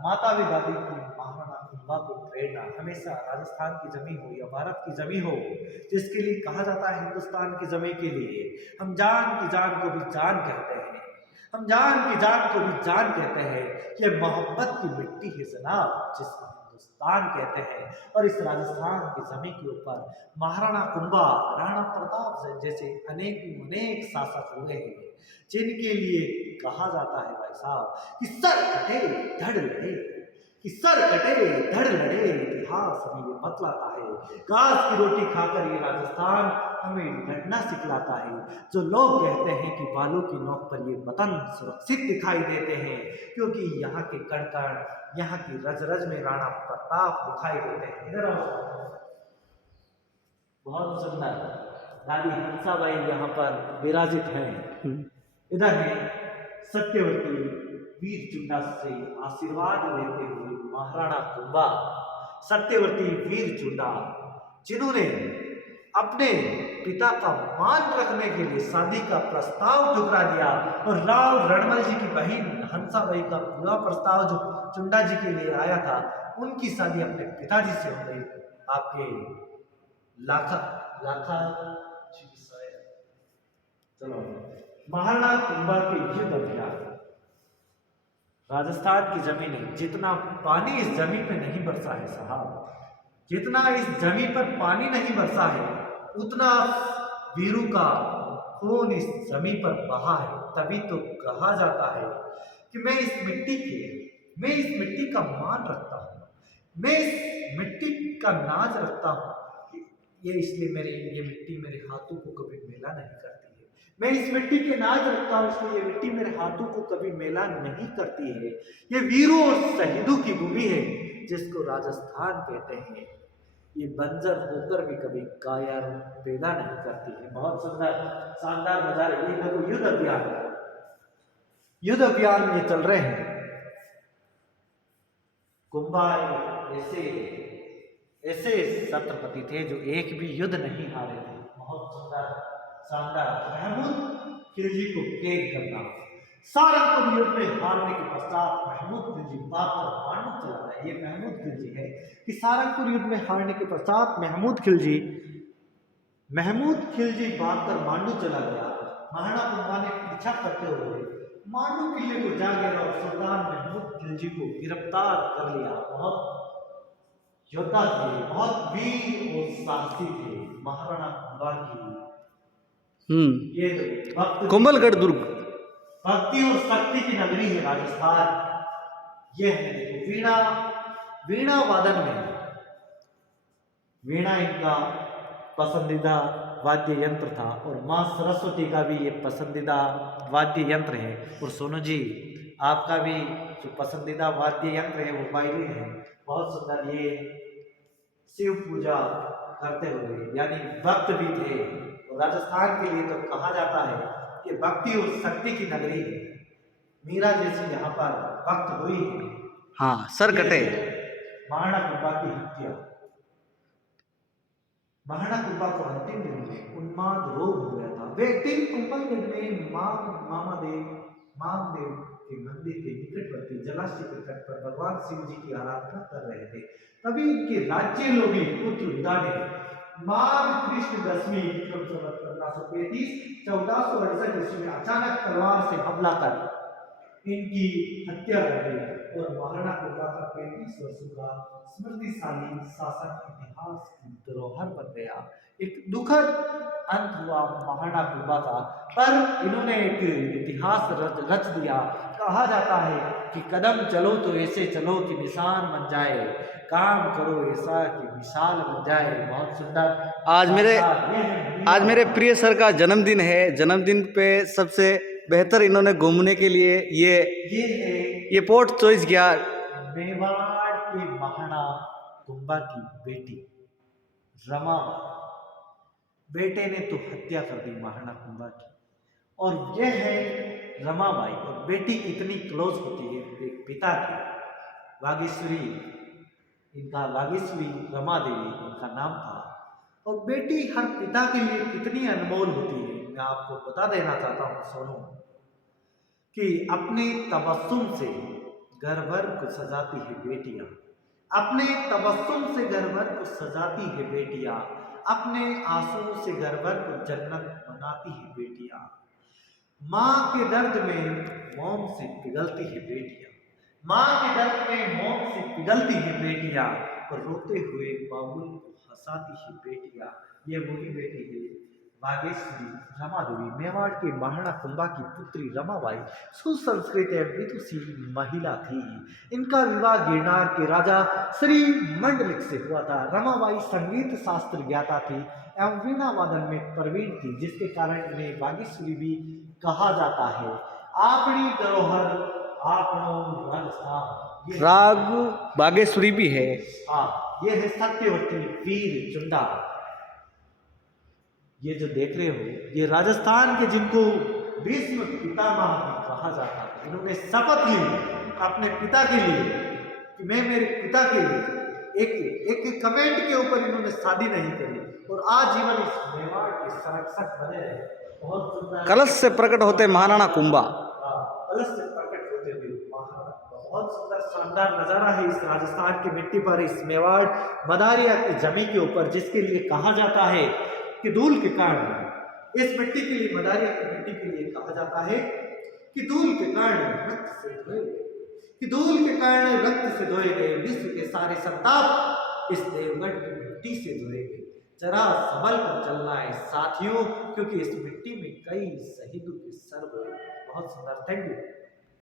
माता व दादी की महाराणा कुंभा को प्रेरणा हमेशा राजस्थान की जमी हो या भारत की जमी हो, जिसके लिए कहा जाता है हिंदुस्तान की जमी के लिए हम जान की जान को भी जान कहते हैं, हम जान की जान को भी जान कहते हैं। ये मोहब्बत की मिट्टी है जनाब, जिसको हिंदुस्तान कहते हैं। और इस राजस्थान की जमीन के ऊपर महाराणा कुंभा, राणा प्रताप जैसे अनेक शासक हुए हैं, जिनके लिए कहा जाता है भाई साहब कि सर कटे धड़ लड़े, कि सर कटे धड़ लड़े, इतिहास हमें ये बतलाता है। घास की रोटी खाकर ये राजस्थान हमें लड़ना सिखलाता है। जो लोग कहते हैं कि बालों की नोक पर ये वतन सुरक्षित दिखाई देते हैं, क्योंकि यहाँ के कण कण, यहाँ की रज रज में राणा प्रताप दिखाई देते हैं। इधर आओ, बहुत सुंदर दादी हंसाबाई यहाँ पर विराजित हैं। इधर है सत्यवती वीर चुंडा से आशीर्वाद लेते हुए महाराणा कुंभा, सत्यवती वीर चुंडा, जिन्होंने अपने पिता का मान रखने के लिए शादी का प्रस्ताव ठुकरा दिया, और राव रणमल जी की बहन हंसाबाई का पूरा प्रस्ताव जो चुंडा जी के लिए आया था, उनकी शादी अपने पिताजी से हो गई। आपके लाखा लाखा चलो महाराणा कुंभा के युद्ध अभियान। राजस्थान की जमीन है, जितना पानी इस जमीन पे नहीं बरसा है साहब, जितना इस जमीन पर पानी नहीं बरसा है, उतना वीरों का खून इस जमीन पर बहा है। तभी तो कहा जाता है कि मैं इस मिट्टी का मान रखता हूँ, मैं इस मिट्टी का नाज रखता हूँ। ये इसलिए ये मिट्टी मेरे हाथों को कभी मेला नहीं करती है। मैं इस मिट्टी के नाज रखता हूँ, इसलिए ये मिट्टी मेरे हाथों को कभी मेला नहीं करती है। ये वीरों और शहीदों की भूमि है, जिसको राजस्थान कहते हैं। ये बंजर होकर भी कभी कायर पैदा नहीं करती है। बहुत सुंदर शानदार नजारे। ये देखो युद्ध अभियान ये चल रहे हैं। कुंभा ऐसे छत्रपति थे जो एक भी युद्ध नहीं हारे थे। बहुत सुंदर शानदार। महमूद खिलजी को कैद करना, सारंगपुर युद्ध में हारने के पश्चात महमूद खिलजी बाकर मांडू चला गया। ये महमूद खिलजी है कि सारंगपुर युद्ध में हारने के पश्चात महमूद खिलजी बाकर मांडू चला गया। महाराणा कुंभा ने पीछा करते हुए मांडू किले को जा गिरा और सुल्तान महमूद खिलजी को गिरफ्तार कर लिया। बहुत योद्धा थे, बहुत वीर और साहसी थे महाराणा कुंभा की। ये कुंभलगढ़ दुर्ग भक्ति और शक्ति की नगरी है राजस्थान। ये है देखो वीणा वादन में, वीणा इनका पसंदीदा वाद्य यंत्र था, और माँ सरस्वती का भी ये पसंदीदा वाद्य यंत्र है। और सोनू जी, आपका भी जो पसंदीदा वाद्य यंत्र है वो वायलिन है। बहुत सुंदर। ये शिव पूजा करते हुए यानी भक्त भी थे। और राजस्थान के लिए तो कहा जाता है कि भक्ति और शक्ति की नगरी है। मीरा जैसी यहाँ पर भक्त हुई है। हाँ, सर कटे। महाराणा कुंभा की हत्या। महाराणा कुंभा को अंतिम दिन में उन्माद रोग हो गया था। वे दिन कुंभलगढ़ में मामदेव के मंदिर के निकटवर्ती जलाशय के तट पर भगवान शिव जी की आराधना कर रहे थे। तभी उनके राज्य लोभी पुत्र हुदा ने माघ कृष्ण दशमी विक्रम संवत 1535 1468 ईस्वी में अचानक तलवार से हमला कर इनकी हत्या कर दी, और महाराणा कुंभा का 35 वर्षों का स्मृतिशाली शासन इतिहास की धरोहर बन गया। एक दुखद अंत हुआ महाराणा कुंभा का, पर इन्होंने एक इतिहास रच दिया। कहा जाता है कि कदम चलो तो ऐसे चलो कि निशान बन जाए, काम करो ऐसा कि मिसाल बन जाए। बहुत सुंदर। आज मेरे प्रिय सर का जन्मदिन है। जन्मदिन पे सबसे बेहतर इन्होंने घूमने के लिए ये पोर्ट चॉइस किया। मेवाड़ के महाराणा कुंभा की बेटी रमाबाई, बेटे ने तो हत्या कर दी महाराणा कुंभा की, और यह है रमाबाई। और बेटी इतनी क्लोज होती है एक पिता की, वागीश्वरी, इनका वागीश्वरी रमा देवी इनका नाम था। और बेटी हर पिता के लिए कितनी अनमोल होती है। मैं आपको बता देना चाहता हूँ सोनू, कि अपने तबस्सुम से घर भर को सजाती है बेटियां, अपने तबस्सुम से घर भर को सजाती है बेटियां, अपने आंसुओं से घर भर को जन्नत बनाती है बेटियां। माँ के दर्द में मोम से पिघलती है बेटियां, माँ के दर्द में मोम से पिघलती है बेटियां, और रोते हुए बाबुल को हंसाती है बेटियां। ये वही बेटी है बागेश्वरी रमा देवी, मेवाड़ के महाराणा कुंभा की पुत्री रमाबाई सुसंस्कृत एवं विदुषी महिला थी। इनका विवाह गिरनार के राजा श्री मंडलिक से हुआ था। रमाबाई संगीत शास्त्र ज्ञाता थी एवं वीणा वादन में प्रवीण थी, जिसके कारण इन्हें बागेश्वरी भी कहा जाता है। आपनी धरोहर आपनो राजस्थान, राग बागेश्वरी भी है। हाँ, ये है सत्यवती वीर चुंडा। ये जो देख रहे हो, ये राजस्थान के जिनको भीष्म पितामह भी कहा जाता है, इन्होंने शपथ ली अपने पिता के लिए कि मैं मेरे पिता के लिए एक कमेंट के ऊपर इन्होंने शादी नहीं करी, और आजीवन इस मेवाड़ के संरक्षक बने रहे। बहुत सुंदर कलश से प्रकट होते महाराणा कुंभा। कलश से प्रकट होते हुए महाराणा, बहुत सुंदर शानदार नजारा है इस राजस्थान की मिट्टी पर, इस मेवाड़ मदारिया की जमी के ऊपर, जिसके लिए कहा जाता है कि धूल के कारण, इस मिट्टी के लिए, मदारिया की मिट्टी के लिए कहा जाता है कि धूल के कारण रक्त से धोए गए, कि धूल के कारण रक्त से धोए गए विश्व के सारे संताप इस देवगढ़ की मिट्टी से धोए गए। जरा संभल कर चलना है साथियों, क्योंकि इस मिट्टी में कई शहीदों के सर हुए। बहुत सुंदर, थैंक यू।